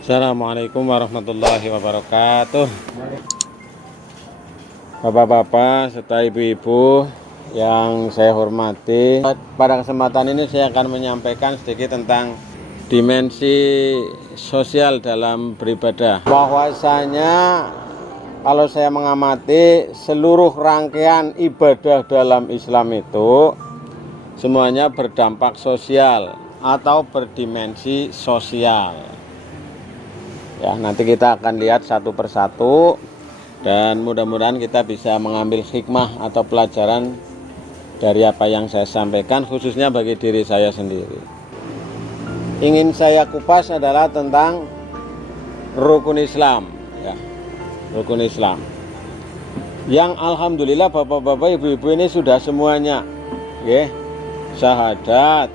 Assalamualaikum warahmatullahi wabarakatuh. Bapak-bapak serta ibu-ibu yang saya hormati, pada kesempatan ini saya akan menyampaikan sedikit tentang dimensi sosial dalam beribadah. Bahwasanya kalau saya mengamati seluruh rangkaian ibadah dalam Islam itu semuanya berdampak sosial atau berdimensi sosial. Ya, nanti kita akan lihat satu persatu dan mudah-mudahan kita bisa mengambil hikmah atau pelajaran dari apa yang saya sampaikan, khususnya bagi diri saya sendiri. Ingin saya kupas adalah tentang rukun Islam, ya, rukun Islam. Yang alhamdulillah bapak-bapak, ibu-ibu ini sudah semuanya, ya, syahadat,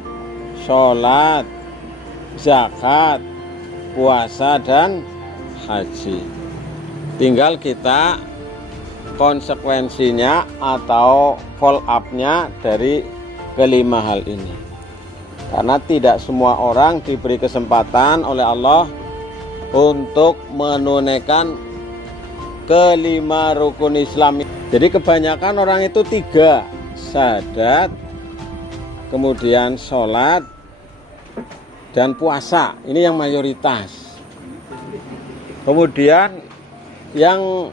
sholat, zakat, puasa dan haji. Tinggal kita konsekuensinya atau follow up-nya dari kelima hal ini. Karena tidak semua orang diberi kesempatan oleh Allah untuk menunaikan kelima rukun Islam. Jadi kebanyakan orang itu tiga, syahadat, kemudian sholat, dan puasa. Ini yang mayoritas. Kemudian yang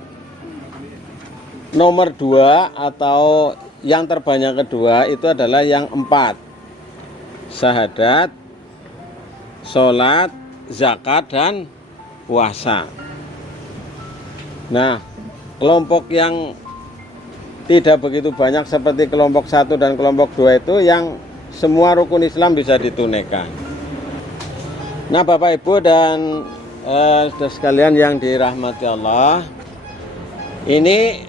nomor dua atau yang terbanyak kedua itu adalah yang empat, syahadat, sholat, zakat, dan puasa. Nah, kelompok yang tidak begitu banyak seperti kelompok satu dan kelompok dua itu yang semua rukun Islam bisa ditunaikan. Nah, Bapak Ibu dan saudara sekalian yang dirahmati Allah, ini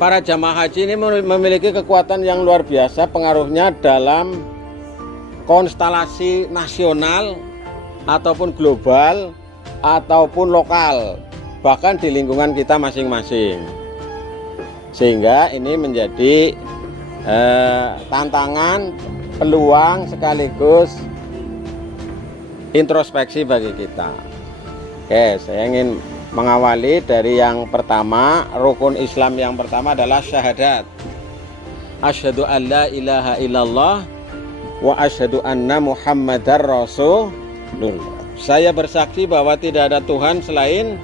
para jamaah haji ini memiliki kekuatan yang luar biasa pengaruhnya dalam konstelasi nasional ataupun global ataupun lokal, bahkan di lingkungan kita masing-masing. Sehingga ini menjadi tantangan, peluang sekaligus introspeksi bagi kita. Oke, saya ingin mengawali dari yang pertama. Rukun Islam yang pertama adalah syahadat. Asyhadu an la ilaha illallah wa asyhadu anna Muhammadar Rasulullah. Saya bersaksi bahwa tidak ada Tuhan selain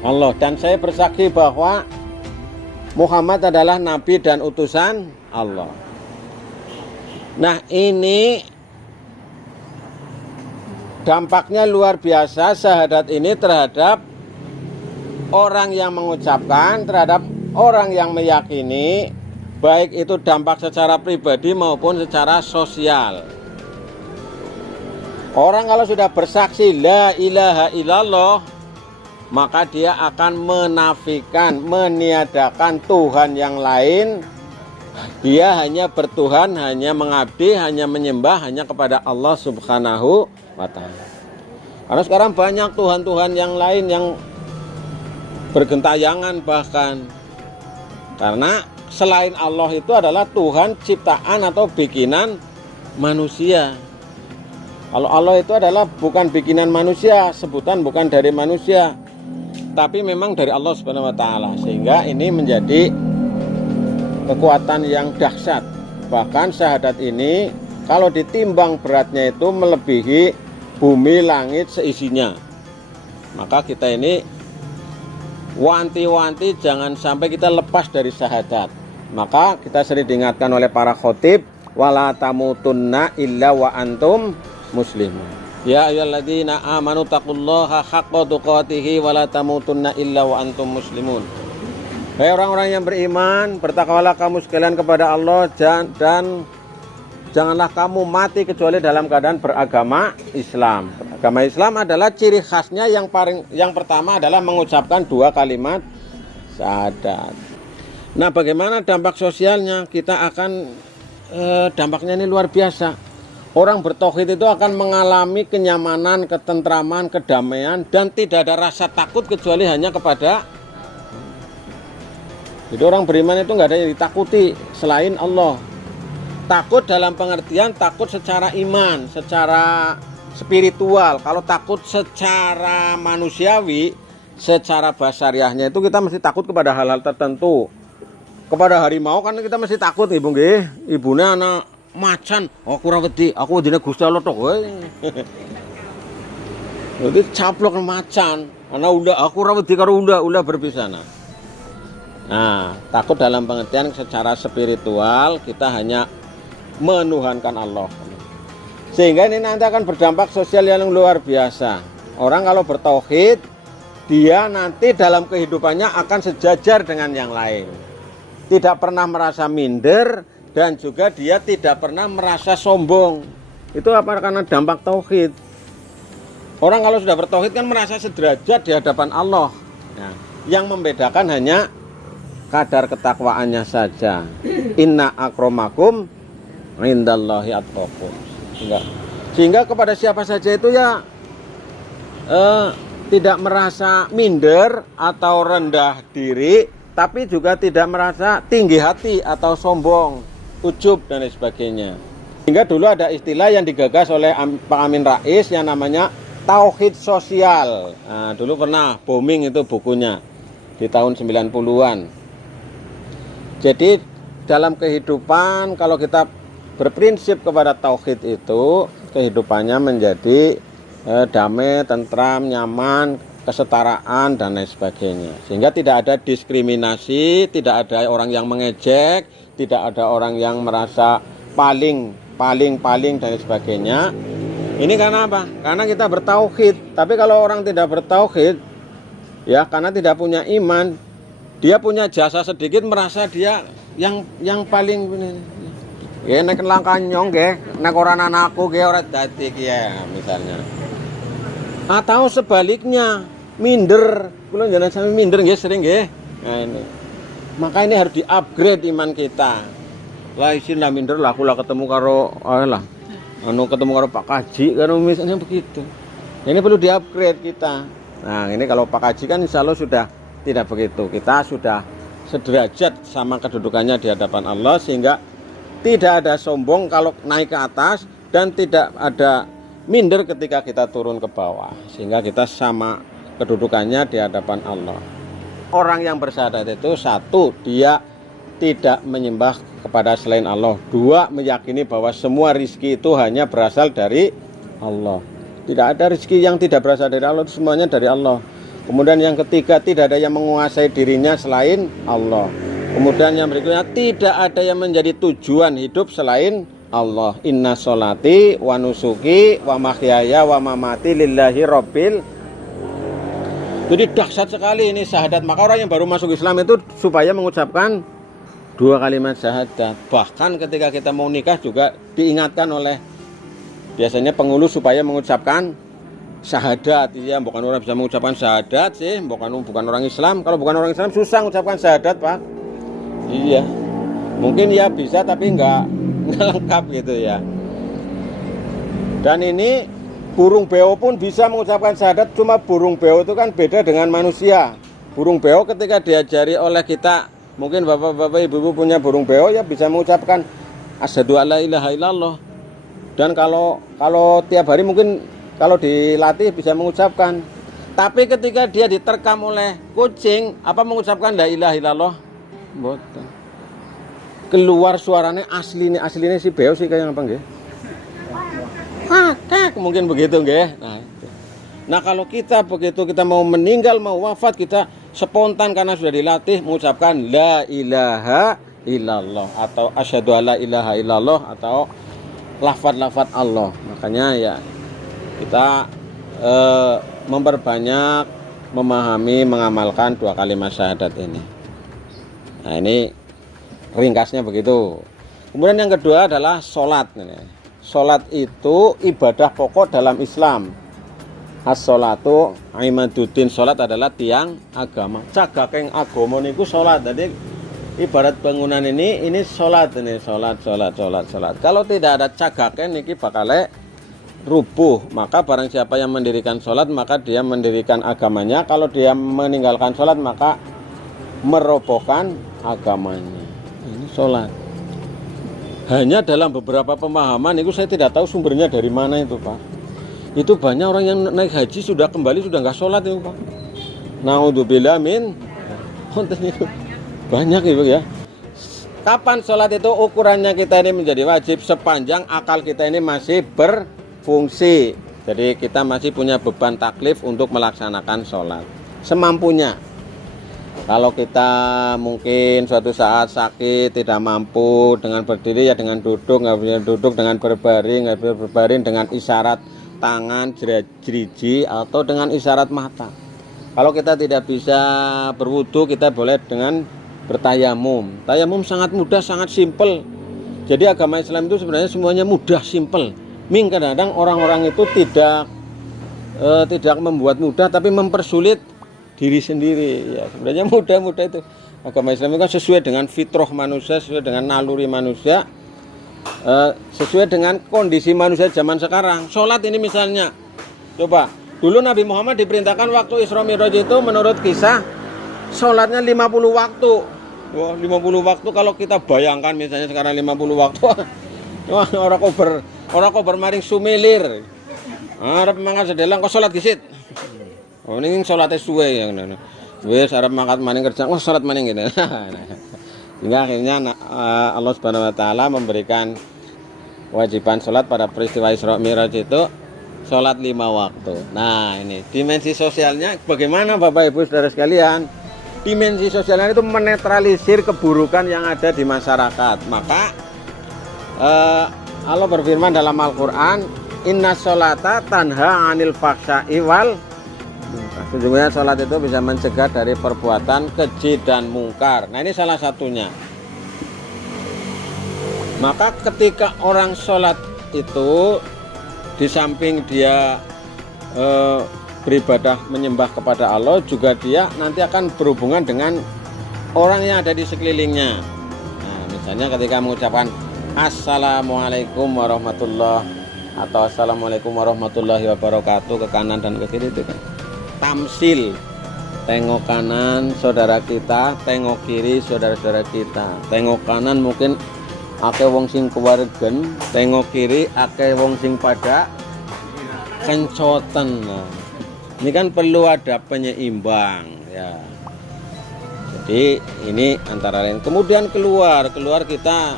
Allah, dan saya bersaksi bahwa Muhammad adalah nabi dan utusan Allah. Nah, ini dampaknya luar biasa syahadat ini terhadap orang yang mengucapkan, terhadap orang yang meyakini, baik itu dampak secara pribadi maupun secara sosial. Orang kalau sudah bersaksi la ilaha illallah, maka dia akan menafikan, meniadakan Tuhan yang lain. Dia hanya bertuhan, hanya mengabdi, hanya menyembah hanya kepada Allah Subhanahu wa ta'ala. Karena sekarang banyak Tuhan-Tuhan yang lain yang bergentayangan bahkan. Karena selain Allah itu adalah Tuhan ciptaan atau bikinan manusia. Kalau Allah itu adalah bukan bikinan manusia, sebutan bukan dari manusia, tapi memang dari Allah Subhanahu wa ta'ala. Sehingga ini menjadi kekuatan yang dahsyat. Bahkan syahadat ini kalau ditimbang beratnya itu melebihi bumi langit seisinya. Maka kita ini wanti-wanti jangan sampai kita lepas dari syahadat. Maka kita sering diingatkan oleh para khotib, wala tamutunna illa wa antum muslimun. Ya ayyuhalladzina amanu taqullaha haqqa tuqatih wala tamutunna illa wa antum muslimun. Hai orang-orang yang beriman, bertakwalah kamu sekalian kepada Allah dan janganlah kamu mati kecuali dalam keadaan beragama Islam. Agama Islam adalah ciri khasnya yang pertama adalah mengucapkan dua kalimat syahadat. Nah, bagaimana dampak sosialnya? Kita akan dampaknya ini luar biasa. Orang bertauhid itu akan mengalami kenyamanan, ketentraman, kedamaian, dan tidak ada rasa takut kecuali hanya kepada. Jadi orang beriman itu nggak ada yang ditakuti selain Allah. Takut dalam pengertian takut secara iman, secara spiritual. Kalau takut secara manusiawi, secara basariahnya itu kita mesti takut kepada hal-hal tertentu. Kepada harimau kan kita mesti takut, Ibu nggih. Ibune anak macan, aku ora wedi, aku wedine Gusti Allah tok kowe. Jadi caplok macan, ana unda, aku ora wedi karo unda berpisah. Nah, takut dalam pengertian secara spiritual, kita hanya menuhankan Allah. Sehingga ini nanti akan berdampak sosial yang luar biasa. Orang kalau bertauhid, dia nanti dalam kehidupannya akan sejajar dengan yang lain. Tidak pernah merasa minder dan juga dia tidak pernah merasa sombong. Itu apa? Karena dampak tauhid. Orang kalau sudah bertauhid kan merasa sederajat di hadapan Allah. Nah, yang membedakan hanya kadar ketakwaannya saja. Inna akramakum indallahi atqakum. Sehingga kepada siapa saja itu ya tidak merasa minder atau rendah diri, tapi juga tidak merasa tinggi hati atau sombong, ujub dan lain sebagainya. Sehingga dulu ada istilah yang digagas oleh Pak Amin Rais yang namanya tauhid sosial. Nah, dulu pernah booming itu bukunya di tahun 90-an. Jadi dalam kehidupan kalau kita berprinsip kepada tauhid itu, kehidupannya menjadi damai, tentram, nyaman, kesetaraan dan lain sebagainya. Sehingga tidak ada diskriminasi, tidak ada orang yang mengejek, tidak ada orang yang merasa paling dan lain sebagainya. Ini karena apa? Karena kita bertauhid. Tapi kalau orang tidak bertauhid, ya karena tidak punya iman, dia punya jasa sedikit merasa dia yang paling ya nek langkanyong nggih, nek ora anakku nggih ora dadi ya misalnya. Atau sebaliknya, minder. Kula jangan sampai minder nggih sering nggih. Nah ini. Maka ini harus di-upgrade iman kita. Lah isin lah minder lah kula ketemu karo ketemu karo Pak Kaji karo misalnya begitu. Ini perlu di-upgrade kita. Nah, ini kalau Pak Kaji kan insya Allah sudah tidak begitu. Kita sudah sederajat sama kedudukannya di hadapan Allah sehingga tidak ada sombong kalau naik ke atas dan tidak ada minder ketika kita turun ke bawah, sehingga kita sama kedudukannya di hadapan Allah. Orang yang bersyahadat itu satu, dia tidak menyembah kepada selain Allah. Dua, meyakini bahwa semua rizki itu hanya berasal dari Allah. Tidak ada rizki yang tidak berasal dari Allah, semuanya dari Allah. Kemudian yang ketiga, tidak ada yang menguasai dirinya selain Allah. Kemudian yang berikutnya, tidak ada yang menjadi tujuan hidup selain Allah. Inna sholati wa nusuki wa mahyaya wa mamati lillahi rabbil. Jadi dahsyat sekali ini syahadat. Maka orang yang baru masuk Islam itu supaya mengucapkan 2 kalimat syahadat. Bahkan ketika kita mau nikah juga diingatkan oleh biasanya penghulu supaya mengucapkan syahadat. Iya, bukan orang bisa mengucapkan syahadat sih, bukan orang Islam. Kalau bukan orang Islam susah mengucapkan syahadat, Pak. Iya, mungkin ya bisa tapi enggak lengkap gitu ya. Dan ini burung beo pun bisa mengucapkan syahadat, cuma burung beo itu kan beda dengan manusia. Burung beo ketika diajari oleh kita, mungkin bapak-bapak ibu-ibu punya burung beo ya bisa mengucapkan asyhadu alla ilaha illallah. Dan kalau tiap hari mungkin kalau dilatih bisa mengucapkan. Tapi ketika dia diterkam oleh kucing, apa mengucapkan la ilaha illallah? Boten. Keluar suaranya aslinya si beo sih kayak apa nggih? Kak, mungkin begitu nggih. Nah, kalau kita begitu kita mau meninggal, mau wafat, kita spontan karena sudah dilatih mengucapkan la ilaha illallah atau asyhadu alla ilaha illallah atau lafaz-lafaz Allah. Makanya ya kita memperbanyak memahami, mengamalkan 2 kalimat syahadat ini. Nah, ini ringkasnya begitu. Kemudian yang kedua adalah sholat. Sholat itu ibadah pokok dalam Islam. As-sholatu imaduddin. Sholat adalah tiang agama. Cagakeng agama niku sholat. Jadi ibarat bangunan ini sholat ini sholat. Kalau tidak ada cagakeng niki bakal rubuh. Maka barang siapa yang mendirikan sholat maka dia mendirikan agamanya. Kalau dia meninggalkan sholat maka merobohkan agamanya. Ini sholat. Hanya dalam beberapa pemahaman itu saya tidak tahu sumbernya dari mana itu, Pak. Itu banyak orang yang naik haji sudah kembali sudah nggak sholat itu Pak. Naudzubillah min. Banyak itu ya. Kapan sholat itu ukurannya kita ini menjadi wajib? Sepanjang akal kita ini masih berfungsi. Jadi kita masih punya beban taklif untuk melaksanakan sholat semampunya. Kalau kita mungkin suatu saat sakit tidak mampu dengan berdiri ya dengan duduk, nggak bisa duduk dengan berbaring, nggak bisa berbaring dengan isyarat tangan, jeriji atau dengan isyarat mata. Kalau kita tidak bisa berwudu, kita boleh dengan bertayamum. Tayamum sangat mudah, sangat simpel. Jadi agama Islam itu sebenarnya semuanya mudah, simpel. Kadang-kadang orang-orang itu tidak membuat mudah tapi mempersulit diri sendiri ya. Sebenarnya mudah-mudah itu. Agama Islam itu kan sesuai dengan fitrah manusia, sesuai dengan naluri manusia, sesuai dengan kondisi manusia zaman sekarang. Sholat ini misalnya, coba dulu Nabi Muhammad diperintahkan waktu Isra Mi'raj itu menurut kisah sholatnya 50 waktu. Wah, 50 waktu kalau kita bayangkan misalnya sekarang 50 waktu. Wah, orang kober maring sumilir. Arep mangan sedelang kok sholat gisit. Oh ini sholatnya suwe yang ngono. Wis arep mangkat maning kerja, oh sholat maning gitu. Sehingga akhirnya Allah Subhanahu wa taala memberikan kewajiban sholat pada peristiwa Isra Mi'raj itu sholat 5 waktu. Nah, ini dimensi sosialnya bagaimana Bapak Ibu Saudara sekalian? Dimensi sosialnya itu menetralisir keburukan yang ada di masyarakat. Maka Allah berfirman dalam Al-Qur'an, "Inna sholata tanha 'anil fahsya'i wal." Sesungguhnya sholat itu bisa mencegah dari perbuatan keji dan mungkar. Nah ini salah satunya. Maka ketika orang sholat itu di samping dia beribadah menyembah kepada Allah, juga dia nanti akan berhubungan dengan orang yang ada di sekelilingnya. Nah, misalnya ketika mengucapkan Assalamualaikum warahmatullahi atau Assalamualaikum warahmatullahi wabarakatuh ke kanan dan ke kiri itu kan tamsil, tengok kanan saudara kita, tengok kiri saudara-saudara kita. Tengok kanan mungkin akeh wong sing kewargen, tengok kiri akeh wong sing pada kencoten. Nah, ini kan perlu ada penyeimbang ya. Jadi ini antara lain. Kemudian keluar kita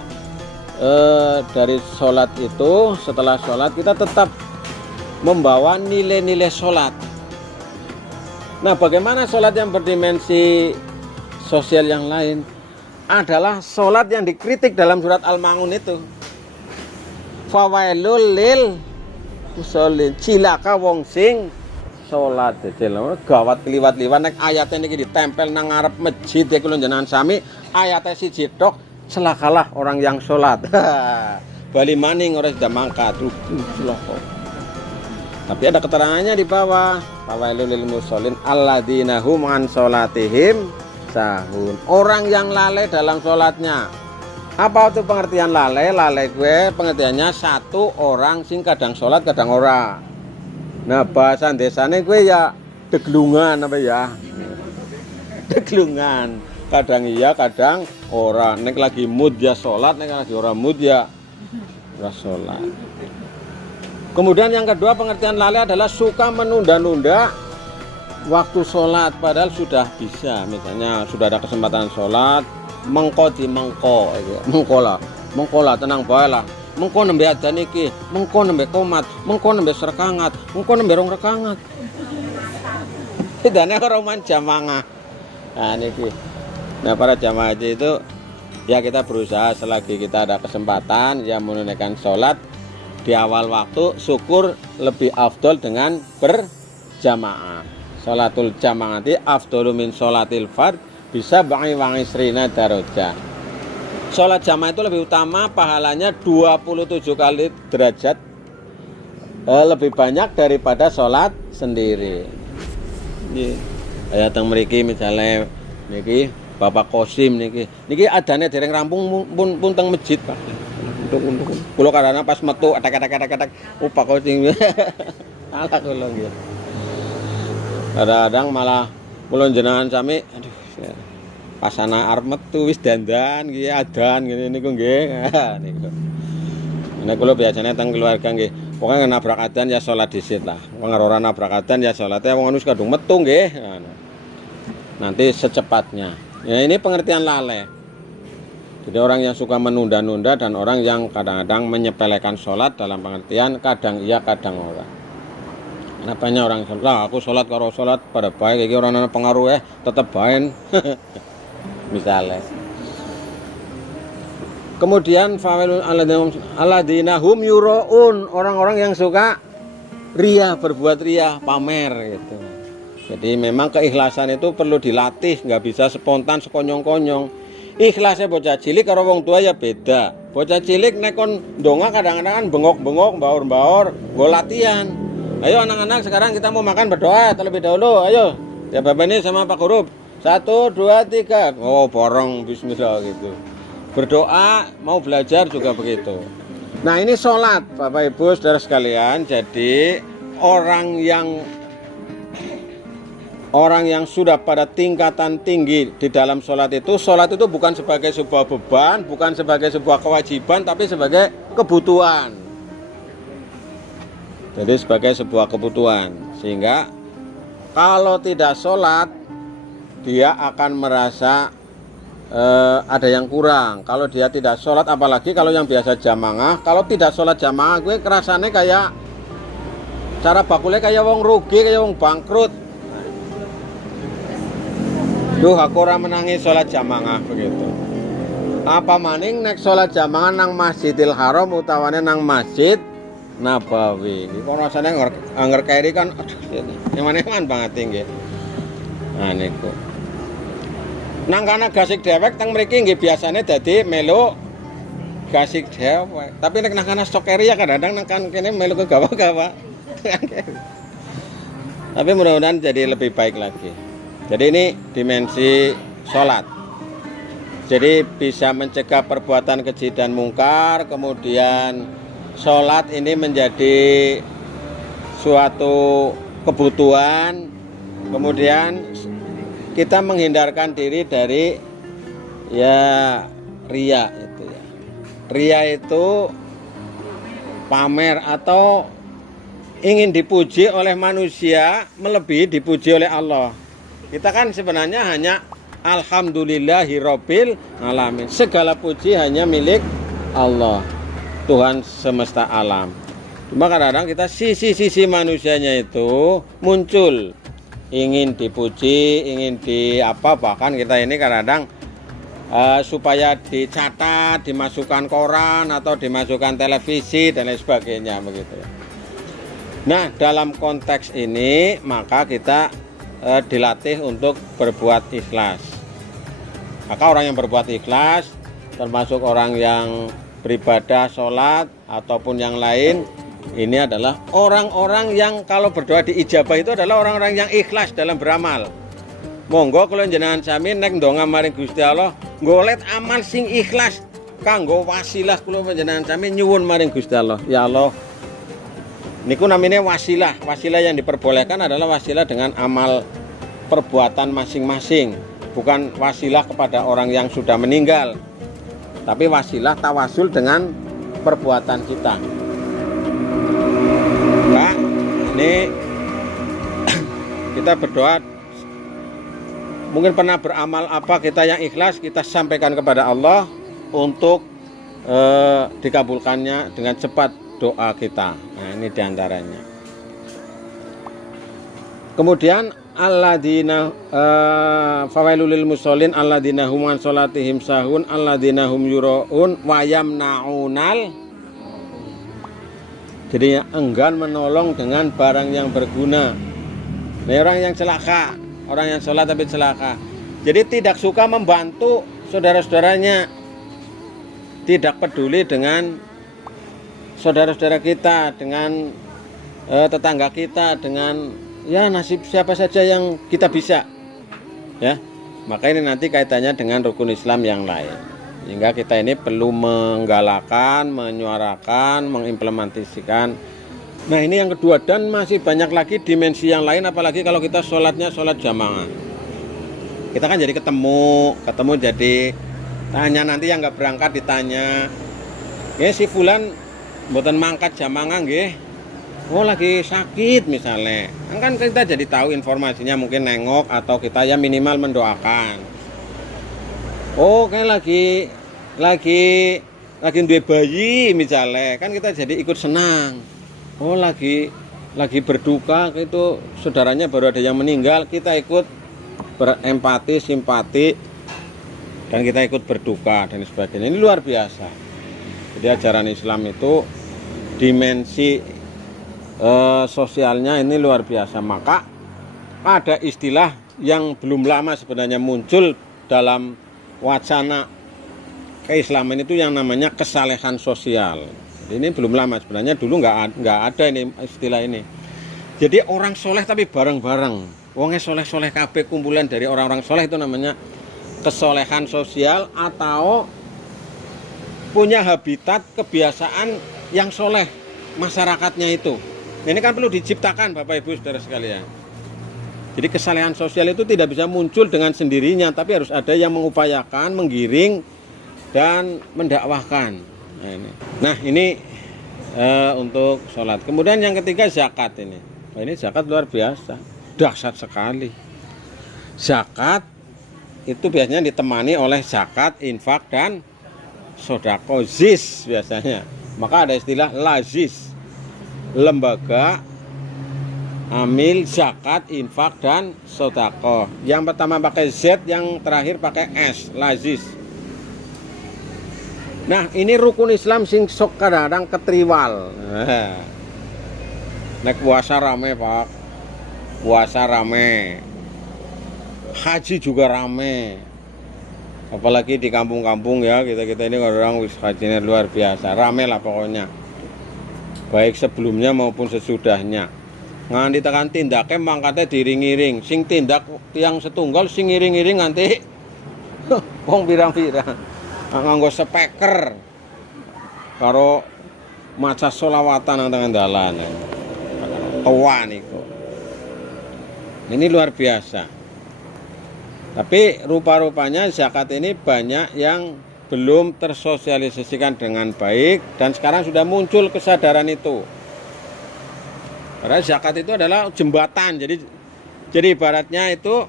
dari sholat itu, setelah sholat kita tetap membawa nilai-nilai sholat. Nah, bagaimana sholat yang berdimensi sosial yang lain? Adalah sholat yang dikritik dalam surat Al-Ma'un itu. Fawailul lil musallin, cilaka wong sing sholat. Gawat keliwat-liwat nek ayatnya ini ditempel nang ngarep masjid ya kula jenengan sami, ayatnya siji tok, celakalah orang yang sholat. Bali maning orang sudah mangkat. Tapi ada keterangannya di bawah. Fawailul lil musallin alladzina hum an sholatihim sahun. Orang yang lalai dalam sholatnya. Apa itu pengertian lalai? Lalai gue pengertiannya satu orang sing kadang sholat kadang ora. Nah bahasa desane gue ya deglungan apa ya? Deglungan. Kadang iya kadang ora. Nek lagi mood ya sholat, nek lagi ora mood ya ora sholat. Kemudian yang kedua pengertian lalai adalah suka menunda-nunda waktu sholat padahal sudah bisa. Misalnya sudah ada kesempatan sholat, mengko di mengko lah tenang bae lah. Mengko nembe adzan iki, mengko nembe qomat, mengko nembe serkangat, mengko nembe rong rekangat. Bedane karo man jamaah. Nah niki. Nah para jamaah haji itu ya kita berusaha selagi kita ada kesempatan ya menunaikan sholat di awal waktu, syukur lebih afdol dengan berjamaah. Sholatul jamaati afdolu min sholatil fard bisa wangi serina darajah. Sholat jamaah itu lebih utama, pahalanya 27 kali derajat lebih banyak daripada sholat sendiri. Ayat yang mriki misalnya niki Bapak Kosim niki adane dereng rampung pun teng masjid Pak. Untuk kula karena pas metu atak Pak Kosim. Salah kula nggih. Kadang-kadang malah kula jenengan sami aduh pas ana arep metu wis dandan nggih adan ngene niku nggih. Niku. Nek kula biasane teng keluarga nggih Pokoknya nabrak adzan ya sholat disit lah. Wong ora nabrak adzan ya sholatnya wong anu kadung metu nggih. Nanti secepatnya. Ya ini pengertian lalai. Jadi orang yang suka menunda-nunda dan orang yang kadang-kadang menyepelekan sholat dalam pengertian kadang iya kadang ora. Kenapanya orang sholat, aku sholat karo sholat pada baik, iki orang ana pengaruh tetap baik. Misalnya. Kemudian fawailul alladzina hum yuraun, orang-orang yang suka ria, berbuat ria, pamer gitu. Jadi memang keikhlasan itu perlu dilatih, nggak bisa spontan sekonyong-konyong. Ikhlasnya bocah cilik karo wong tua ya beda. Bocah cilik nek kon ndonga kadang-kadang kan bengok-bengok, baur-baur, nggo latihan. Ayo anak-anak sekarang kita mau makan berdoa terlebih dahulu. Ayo. Ya Bapak ini sama Pak Guru. 1 2 3. Oh, borong bismillah gitu. Berdoa, mau belajar juga begitu. Nah ini sholat Bapak Ibu saudara sekalian. Jadi orang yang sudah pada tingkatan tinggi di dalam sholat itu bukan sebagai sebuah beban, bukan sebagai sebuah kewajiban, tapi sebagai kebutuhan. Jadi sebagai sebuah kebutuhan. Sehingga kalau tidak sholat, dia akan merasa ada yang kurang. Kalau dia tidak sholat, apalagi kalau yang biasa jamaah, kalau tidak sholat jamaah gue kerasanya kayak cara bakulnya kayak wong rugi, kayak wong bangkrut. Duh aku ora menangi sholat jamaah begitu. Apa maning nek sholat jamaah nang Masjidil Haram utawane nang Masjid Nabawi. Iki kok rasane anger keri kan aduh eman-eman banget nggih. Nah niku. Nang kana gasik dewek teng mriki nggih biasane dadi melu gasik dewek. Tapi nek nang kana stokeri ya kadang-kadang nang kan kene melu ke gawa-gawa. Tapi mudah-mudahan jadi lebih baik lagi. Jadi ini dimensi sholat. Jadi bisa mencegah perbuatan keji dan mungkar. Kemudian sholat ini menjadi suatu kebutuhan. Kemudian kita menghindarkan diri dari ria itu ya. Ria itu pamer atau ingin dipuji oleh manusia melebihi dipuji oleh Allah. Kita kan sebenarnya hanya alhamdulillahirabbil alamin. Segala puji hanya milik Allah, Tuhan semesta alam. Cuma kadang-kadang kita sisi-sisi manusianya itu muncul, ingin dipuji, ingin bahkan kita ini kadang-kadang supaya dicatat, dimasukkan koran atau dimasukkan televisi dan lain sebagainya begitu. Nah, dalam konteks ini maka kita dilatih untuk berbuat ikhlas. Maka orang yang berbuat ikhlas termasuk orang yang beribadah, sholat ataupun yang lain, ini adalah orang-orang yang kalau berdoa diijabah itu adalah orang-orang yang ikhlas dalam beramal. Monggo kula jenengan sami nek ndonga maring Gusti Allah, ngolet amal sing ikhlas kanggo wasilah kula panjenengan sami nyuwun maring Gusti Allah. Ya Allah, niku namanya wasilah. Wasilah yang diperbolehkan adalah wasilah dengan amal perbuatan masing-masing, bukan wasilah kepada orang yang sudah meninggal, tapi wasilah tawasul dengan perbuatan kita. Nah, ini kita berdoa. Mungkin pernah beramal apa kita yang ikhlas kita sampaikan kepada Allah untuk dikabulkannya dengan cepat doa kita. Nah, ini diantaranya. Kemudian alladzina fawailul lil musallin alladzina hum an salatihim sahun alladzina hum yuraun wa yamnaunal. Jadi enggan menolong dengan barang yang berguna. Nah, orang yang celaka, orang yang sholat tapi celaka, jadi tidak suka membantu saudara-saudaranya, tidak peduli dengan saudara-saudara kita, dengan tetangga kita, dengan ya nasib siapa saja yang kita bisa, ya. Maka ini nanti kaitannya dengan rukun Islam yang lain. Sehingga kita ini perlu menggalakkan, menyuarakan, mengimplementasikan. Nah ini yang kedua, dan masih banyak lagi dimensi yang lain, apalagi kalau kita sholatnya sholat jamaah. Kita kan jadi ketemu jadi tanya, nanti yang nggak berangkat ditanya, ya si fulan mboten mangkat jamaah nggih, Oh lagi sakit misalnya, kan kita jadi tahu informasinya, mungkin nengok atau kita ya minimal mendoakan. Oh kayak lagi duwe bayi misalnya, kan kita jadi ikut senang. Oh lagi berduka, itu saudaranya baru ada yang meninggal, kita ikut berempati, simpati, dan kita ikut berduka dan sebagainya. Ini luar biasa. Jadi ajaran Islam itu dimensi sosialnya ini luar biasa. Maka ada istilah yang belum lama sebenarnya muncul dalam wacana keislaman itu yang namanya kesalehan sosial. Ini belum lama sebenarnya, dulu nggak ada ini istilah ini. Jadi orang soleh tapi bareng-bareng, wongnya soleh-soleh kabeh, kumpulan dari orang-orang soleh, itu namanya kesolehan sosial atau punya habitat kebiasaan yang soleh masyarakatnya itu. Ini kan perlu diciptakan Bapak Ibu Saudara sekalian. Jadi kesalehan sosial itu tidak bisa muncul dengan sendirinya, tapi harus ada yang mengupayakan, menggiring, dan mendakwahkan. Nah ini untuk sholat. Kemudian yang ketiga zakat ini. Nah, ini zakat luar biasa, dahsyat sekali. Zakat itu biasanya ditemani oleh zakat, infak, dan sodako, zis biasanya. Maka ada istilah lazis, lembaga amil zakat, infak, dan sodako. Yang pertama pakai Z, yang terakhir pakai S, lazis. Nah ini rukun Islam sing sok kadang ketriwal. Nek puasa rame Pak, puasa rame, haji juga rame. Apalagi di kampung-kampung ya, kita ini orang hajinya luar biasa, rame lah pokoknya, baik sebelumnya maupun sesudahnya. Nganti tekan tindaknya mangkatnya diring-iring, sing tindak tiang setunggal, sing iring-iring nanti wong pirang-pirang nganggo speaker karo maca sholawatan nang tengah dalan. Tua niku. Ini luar biasa. Tapi rupa-rupanya zakat ini banyak yang belum tersosialisasikan dengan baik, dan sekarang sudah muncul kesadaran itu. Karena zakat itu adalah jembatan. Jadi ibaratnya itu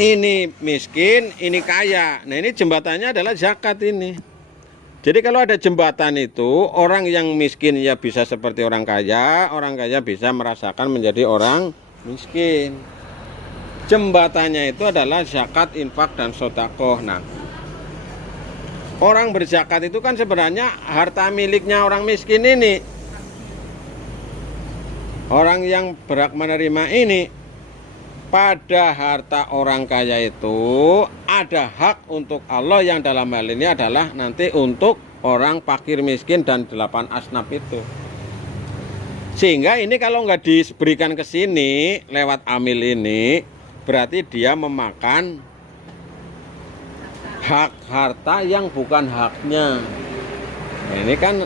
ini miskin, ini kaya. Nah ini jembatannya adalah zakat ini. Jadi kalau ada jembatan itu, orang yang miskin ya bisa seperti orang kaya bisa merasakan menjadi orang miskin. Jembatannya itu adalah zakat, infak, dan sedekah. Nah, orang berzakat itu kan sebenarnya harta miliknya orang miskin ini. Orang yang berhak menerima ini, pada harta orang kaya itu ada hak untuk Allah, yang dalam hal ini adalah nanti untuk orang fakir miskin dan 8 asnaf itu. Sehingga ini kalau nggak diberikan ke sini lewat amil ini, berarti dia memakan hak harta yang bukan haknya. Nah, ini kan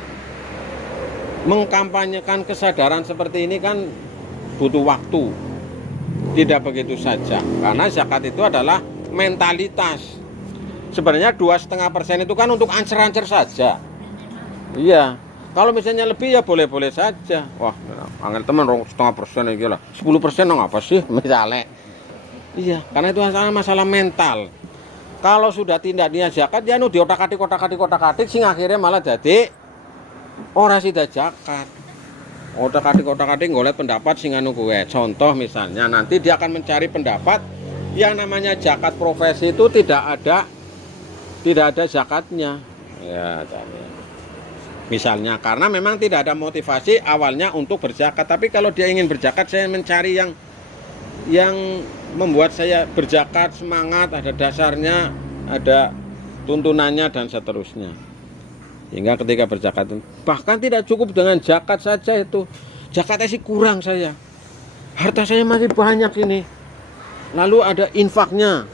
mengkampanyekan kesadaran seperti ini kan butuh waktu. Tidak begitu saja, karena zakat itu adalah mentalitas. Sebenarnya 2,5% itu kan untuk ancer-ancer saja. Iya, kalau misalnya lebih ya boleh-boleh saja. Wah, angel teman 2,5% iki lah. 10% nang apa sih misalnya. Iya, karena itu masalah mental. Kalau sudah tindak niat zakat ya di otak-atik sing akhirnya malah jadi ora sida zakat. Otak-atik golek pendapat sing anu kuwe. Contoh misalnya nanti dia akan mencari pendapat yang namanya zakat profesi itu tidak ada zakatnya. Ya, misalnya karena memang tidak ada motivasi awalnya untuk berzakat, tapi kalau dia ingin berzakat, saya mencari yang membuat saya berzakat semangat, ada dasarnya, ada tuntunannya, dan seterusnya. Hingga ketika berzakat, bahkan tidak cukup dengan zakat saja itu. Zakatnya sih kurang saya. Harta saya masih banyak ini. Lalu ada infaknya.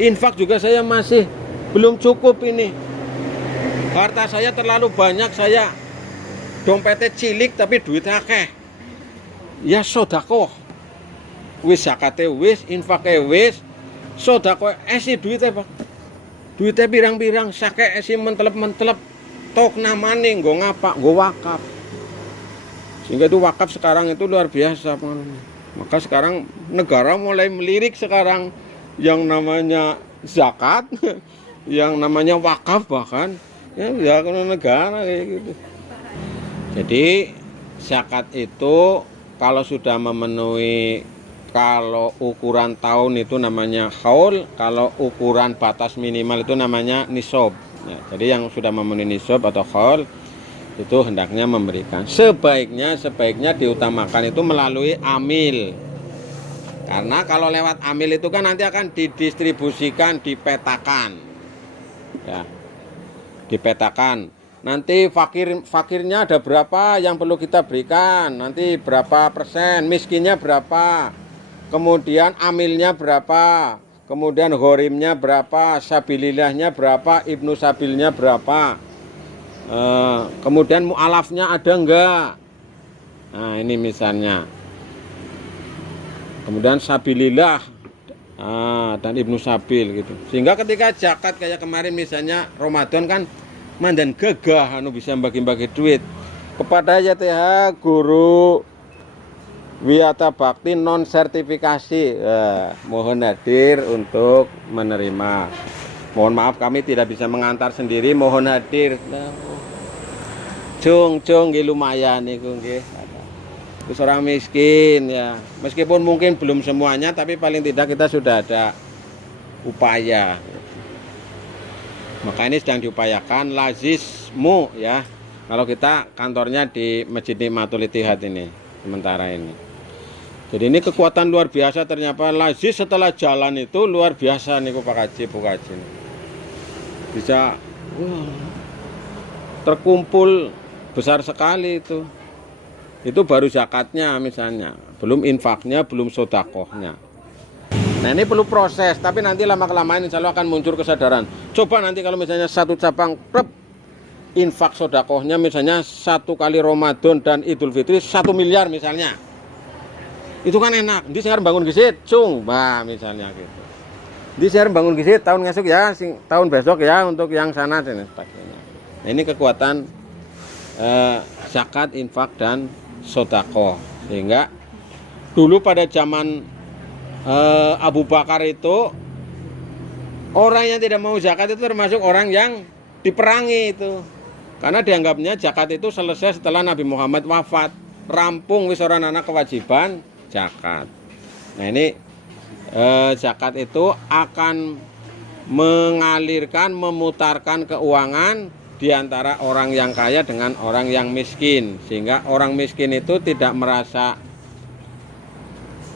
Infak juga saya masih belum cukup ini. Harta saya terlalu banyak, saya dompetnya cilik tapi duitnya akeh. Ya sedekah. Wis zakate wis, infake wis, sedekah esi duitnya, Pak. Duitnya pirang-pirang, sake esi mentelep-mentelep, tok namane nggo ngapa, nggo wakaf. Sehingga itu wakaf sekarang itu luar biasa. Maka sekarang negara mulai melirik sekarang yang namanya zakat, yang namanya wakaf bahkan ya karena negara kayak gitu. Jadi zakat itu kalau sudah memenuhi, kalau ukuran tahun itu namanya haul, kalau ukuran batas minimal itu namanya nisab. Ya, jadi yang sudah memenuhi nisab atau haul itu hendaknya memberikan. Sebaiknya diutamakan itu melalui amil. Karena kalau lewat amil itu kan nanti akan didistribusikan, dipetakan. Ya. Dipetakan. Nanti fakirnya ada berapa yang perlu kita berikan, nanti berapa persen, miskinnya berapa, kemudian amilnya berapa, kemudian ghorimnya berapa, sabilillahnya berapa, ibnu sabilnya berapa, kemudian mu'alafnya ada enggak. Nah ini misalnya, kemudian sabilillah dan ibnu sabil gitu. Sehingga ketika zakat kayak kemarin misalnya Ramadan kan mandan gagah bisa bagi-bagi duit kepada YTH guru Wiyata Bakti non sertifikasi, mohon hadir untuk menerima. Mohon maaf kami tidak bisa mengantar sendiri, mohon hadir. Cung lumayan niku nggih. Itu orang miskin ya. Meskipun mungkin belum semuanya, tapi paling tidak kita sudah ada upaya. Maka ini sedang diupayakan lazismu ya. Kalau kita kantornya di Masjid Nikmatul Ittihad ini sementara ini. Jadi ini kekuatan luar biasa ternyata lazis setelah jalan itu luar biasa nih Pak Haji, Bu Haji. Bisa terkumpul besar sekali itu. Itu baru zakatnya misalnya, belum infaknya, belum sodakohnya. Nah ini perlu proses, tapi nanti lama-kelamaan insya Allah akan muncul kesadaran. Coba nanti kalau misalnya satu cabang infak sodakohnya misalnya 1 kali Ramadan dan Idul Fitri 1 miliar misalnya. Itu kan enak, di sekarang bangun gisit, cung, bah misalnya gitu. Di sekarang bangun gisit, tahun ngesuk ya, tahun besok ya untuk yang sana dan sebagainya. Nah ini kekuatan zakat, infak dan sodakoh. Sehingga dulu pada zaman Abu Bakar itu orang yang tidak mau zakat itu termasuk orang yang diperangi itu. Karena dianggapnya zakat itu selesai setelah Nabi Muhammad wafat. Rampung wis ora ana kewajiban zakat. Nah ini zakat itu akan mengalirkan, memutarkan keuangan di antara orang yang kaya dengan orang yang miskin. Sehingga orang miskin itu tidak merasa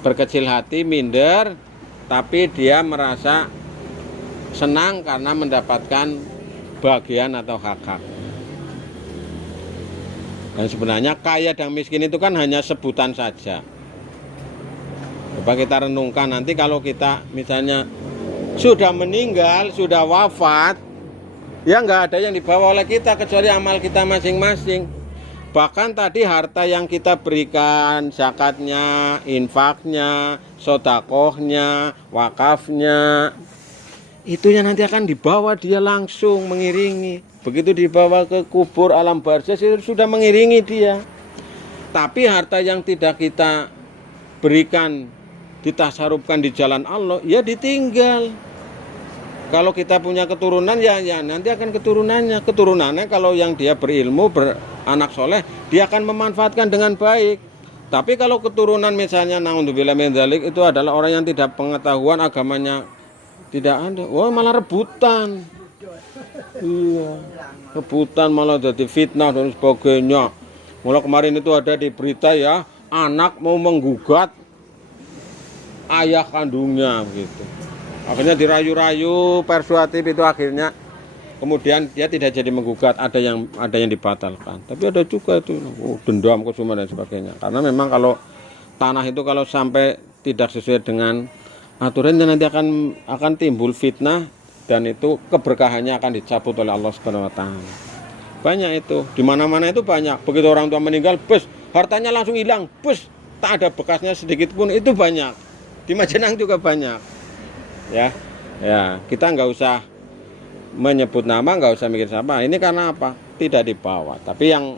berkecil hati, minder, tapi dia merasa senang karena mendapatkan bagian atau hak-hak. Dan sebenarnya kaya dan miskin itu kan hanya sebutan saja. Coba kita renungkan nanti kalau kita misalnya sudah meninggal, sudah wafat, ya nggak ada yang dibawa oleh kita kecuali amal kita masing-masing. Bahkan tadi harta yang kita berikan, zakatnya, infaknya, sodakohnya, wakafnya, itu yang nanti akan dibawa dia langsung mengiringi. Begitu dibawa ke kubur alam barzakh itu sudah mengiringi dia. Tapi harta yang tidak kita berikan, ditasarufkan di jalan Allah, ya ditinggal. Kalau kita punya keturunan ya nanti akan keturunannya kalau yang dia berilmu, beranak soleh, dia akan memanfaatkan dengan baik. Tapi kalau keturunan misalnya naudzubillah min dzalik itu adalah orang yang tidak pengetahuan agamanya tidak ada, wah malah rebutan. Iya, rebutan malah jadi fitnah dan sebagainya. Mulai kemarin itu ada di berita ya, anak mau menggugat ayah kandungnya gitu. Akhirnya dirayu-rayu, persuasif itu akhirnya kemudian dia tidak jadi menggugat, ada yang dibatalkan. Tapi ada juga itu dendam, kusuma dan sebagainya. Karena memang kalau tanah itu kalau sampai tidak sesuai dengan aturannya nanti akan timbul fitnah dan itu keberkahannya akan dicabut oleh Allah Subhanahu wa taala. Banyak itu, di mana-mana itu banyak. Begitu orang tua meninggal, bus, hartanya langsung hilang, bus, tak ada bekasnya sedikit pun, itu banyak. Di Majenang juga banyak. Ya, kita nggak usah menyebut nama, nggak usah mikir siapa. Ini karena apa? Tidak dibawa. Tapi yang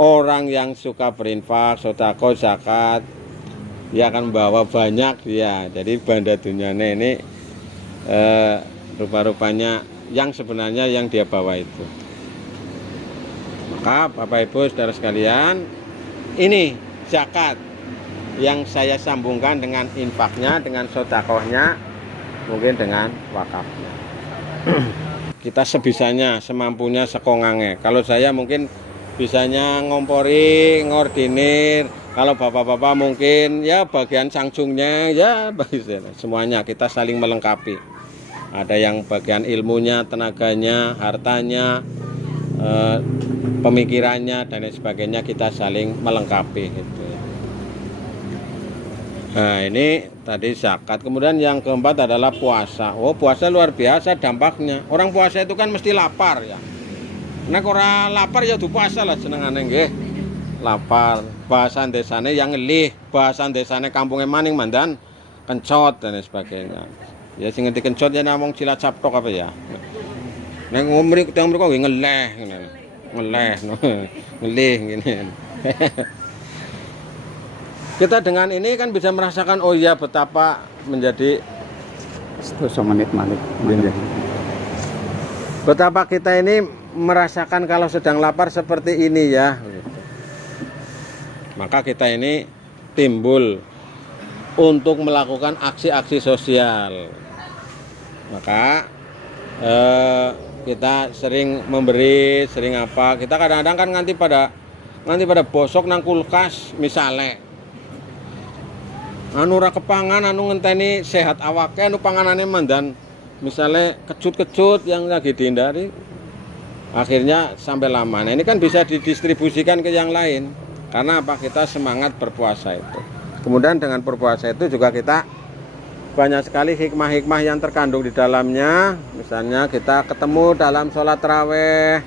orang yang suka berinfak, sedekah, zakat, dia akan membawa banyak dia. Jadi banda dunyanya ini rupa-rupanya yang sebenarnya yang dia bawa itu. Maka Bapak Ibu saudara sekalian, ini zakat yang saya sambungkan dengan infaknya, dengan sedekahnya, mungkin dengan wakafnya. Kita sebisanya, semampunya, sekongange. Kalau saya mungkin bisanya ngompori, ngordinir. Kalau bapak-bapak mungkin ya bagian sangjungnya, ya semuanya kita saling melengkapi. Ada yang bagian ilmunya, tenaganya, hartanya, pemikirannya dan lain sebagainya, kita saling melengkapi gitu. Nah, ini tadi zakat. Kemudian yang keempat adalah puasa. Oh, puasa luar biasa dampaknya. Orang puasa itu kan mesti lapar ya. Nek ora lapar ya puasa lah senengane nggih. Lapar. Bahasa desane yang ngelih, bahasa desane kampungnya maning mandan kencot dan lain sebagainya. Ya sing ngerti kencot ya namung Cilacap tok apa ya. Nek ngomri teng mriku nggih ngeleh ngene. Ngeleh ngelih ngene. Kita dengan ini kan bisa merasakan oh iya betapa menjadi 1 menit Malik. Betapa kita ini merasakan kalau sedang lapar seperti ini ya. Maka kita ini timbul untuk melakukan aksi-aksi sosial. Maka kita sering memberi, sering apa. Kita kadang-kadang kan nganti pada bosok nang kulkas misalnya. Anu ora kepangan, anu ngenteni sehat awake, anu panganane mandan misalnya kecut-kecut yang lagi dihindari, akhirnya sampai lama. Nah ini kan bisa didistribusikan ke yang lain. Karena apa? Kita semangat berpuasa itu. Kemudian dengan berpuasa itu juga kita banyak sekali hikmah-hikmah yang terkandung di dalamnya. Misalnya kita ketemu dalam sholat taraweh,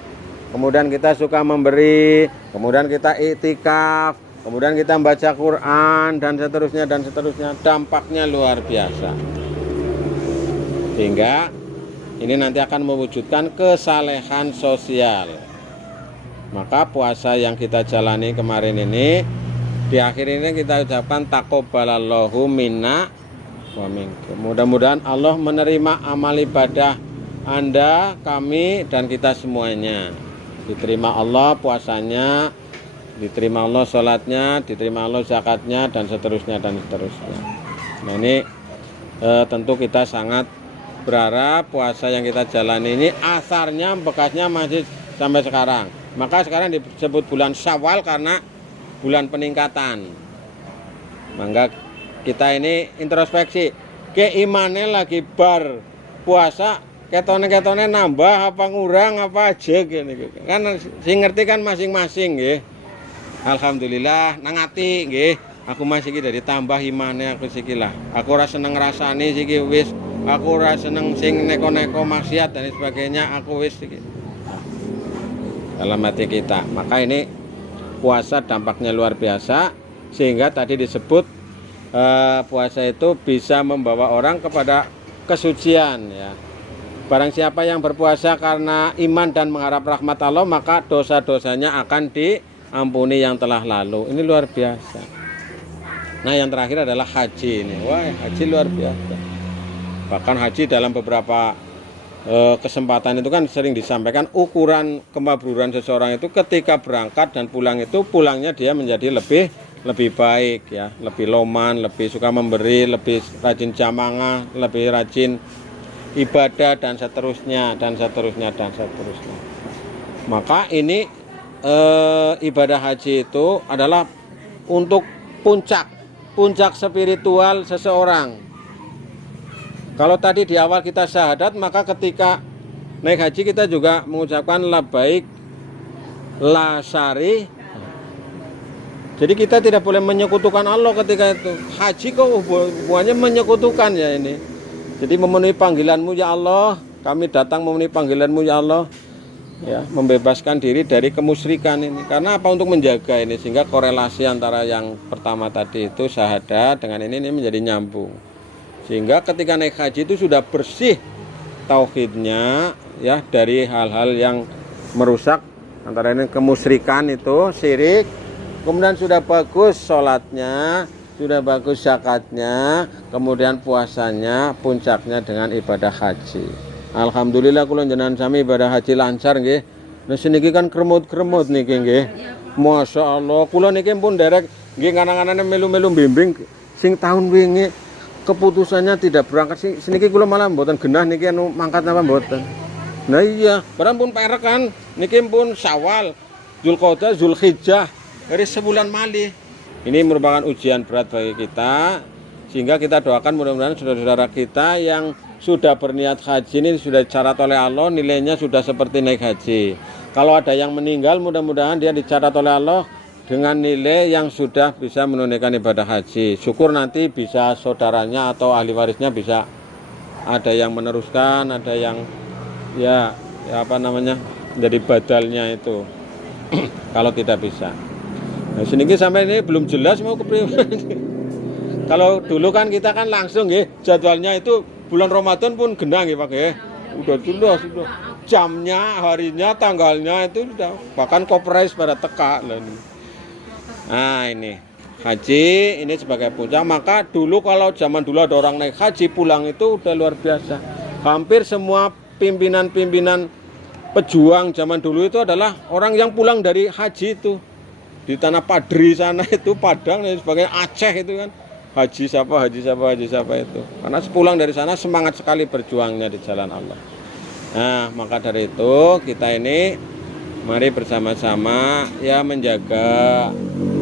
kemudian kita suka memberi, kemudian kita iktikaf, kemudian kita membaca Quran dan seterusnya. Dampaknya luar biasa. Sehingga ini nanti akan mewujudkan kesalehan sosial. Maka puasa yang kita jalani kemarin ini, di akhir ini kita ucapkan taqabbalallahu minna wa minkum. Mudah-mudahan Allah menerima amal ibadah Anda, kami, dan kita semuanya. Diterima Allah puasanya, diterima Allah sholatnya, diterima Allah zakatnya, dan seterusnya. Nah ini tentu kita sangat berharap puasa yang kita jalani ini asarnya, bekasnya masih sampai sekarang. Maka sekarang disebut bulan Syawal karena bulan peningkatan. Maka kita ini introspeksi, keimannya lagi bar puasa, ketone nambah apa ngurang apa aja gini. Kan sing ngerti kan masing-masing nggih. Alhamdulillah nang ati nggih, aku masih iki dari tambah imane aku siki lah. Aku ora seneng rasane siki wis, aku ora seneng sing neko-neko maksiat dan sebagainya, aku wis iki. Dalam hati kita. Maka ini puasa dampaknya luar biasa, sehingga tadi disebut puasa itu bisa membawa orang kepada kesucian ya. Barang siapa yang berpuasa karena iman dan mengharap rahmat Allah, maka dosa-dosanya akan diampuni yang telah lalu. Ini luar biasa. Nah yang terakhir adalah haji ini. Wah, haji luar biasa. Bahkan haji dalam beberapa kesempatan itu kan sering disampaikan ukuran kemabruran seseorang itu ketika berangkat dan pulang itu, pulangnya dia menjadi lebih baik ya, lebih loman, lebih suka memberi, lebih rajin jamaah, lebih rajin ibadah dan seterusnya. Maka ini ibadah haji itu adalah untuk puncak spiritual seseorang. Kalau tadi di awal kita syahadat, maka ketika naik haji kita juga mengucapkan labbaik la syari. Jadi kita tidak boleh menyekutukan Allah ketika itu. Haji kok hubungannya menyekutukan ya ini. Jadi memenuhi panggilanmu ya Allah, kami datang memenuhi panggilanmu ya Allah. Ya, membebaskan diri dari kemusyrikan ini. Karena apa? Untuk menjaga ini, sehingga korelasi antara yang pertama tadi itu syahadat dengan ini menjadi nyambung. Sehingga ketika naik haji itu sudah bersih tauhidnya ya, dari hal-hal yang merusak Antara ini kemusyrikan itu syirik. Kemudian sudah bagus sholatnya, sudah bagus zakatnya, kemudian puasanya, puncaknya dengan ibadah haji. Alhamdulillah kula jenengan sami ibadah haji lancar nggih. Nah seniki kan kremut-kremut niki nggih. Masya Allah, kula niki pun derek nggih nganang-anane melu-melu bimbing sing tahun wingi keputusannya tidak berangkat seniki kula malah mboten genah niki anu mangkat napa mboten. Nah iya, barang pun perek kan niki pun Syawal, Dzulqa'dah, Dzulhijjah, dari sebulan malih. Ini merupakan ujian berat bagi kita, sehingga kita doakan mudah-mudahan saudara-saudara kita yang sudah berniat haji ini sudah dicatat oleh Allah, nilainya sudah seperti naik haji. Kalau ada yang meninggal, mudah-mudahan dia dicatat oleh Allah dengan nilai yang sudah bisa menunaikan ibadah haji. Syukur nanti bisa saudaranya atau ahli warisnya bisa ada yang meneruskan, ada yang ya apa namanya jadi badalnya itu. Kalau tidak bisa. Nah, sini sampai ini belum jelas mau ke Kalau dulu kan kita kan langsung ya jadwalnya itu bulan Ramadan pun genang ya Pak ya. Udah jelas sudah jamnya, harinya, tanggalnya itu sudah bahkan koprais pada teka lah ini. Nah ini haji ini sebagai puncak. Maka dulu kalau zaman dulu ada orang naik haji pulang itu udah luar biasa. Hampir semua pimpinan-pimpinan pejuang zaman dulu itu adalah orang yang pulang dari haji itu. Di tanah Padri sana itu Padang dan sebagainya, Aceh itu kan haji siapa itu. Karena sepulang dari sana semangat sekali berjuangnya di jalan Allah. Nah, maka dari itu kita ini mari bersama-sama ya menjaga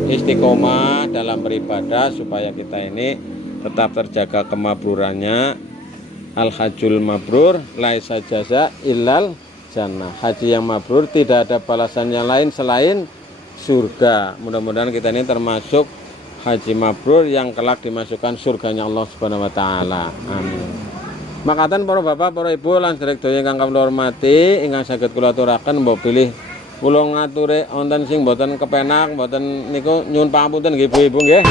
istiqomah dalam beribadah supaya kita ini tetap terjaga kemabrurannya. Al-hajjul mabrur laisa jaza illal jannah. Haji yang mabrur tidak ada balasan yang lain selain surga. Mudah-mudahan kita ini termasuk haji mabrur yang kelak dimasukkan surganya Allah Subhanahu wa taala. Amin. Makatan para bapak, para ibu lan sedherek daya ingkang kula hormati, ingkang saged kula aturaken mbok pilih kula ngature wonten sing mboten kepenak, mboten niku nyuwun pangapunten nggih ibu-ibu nggih.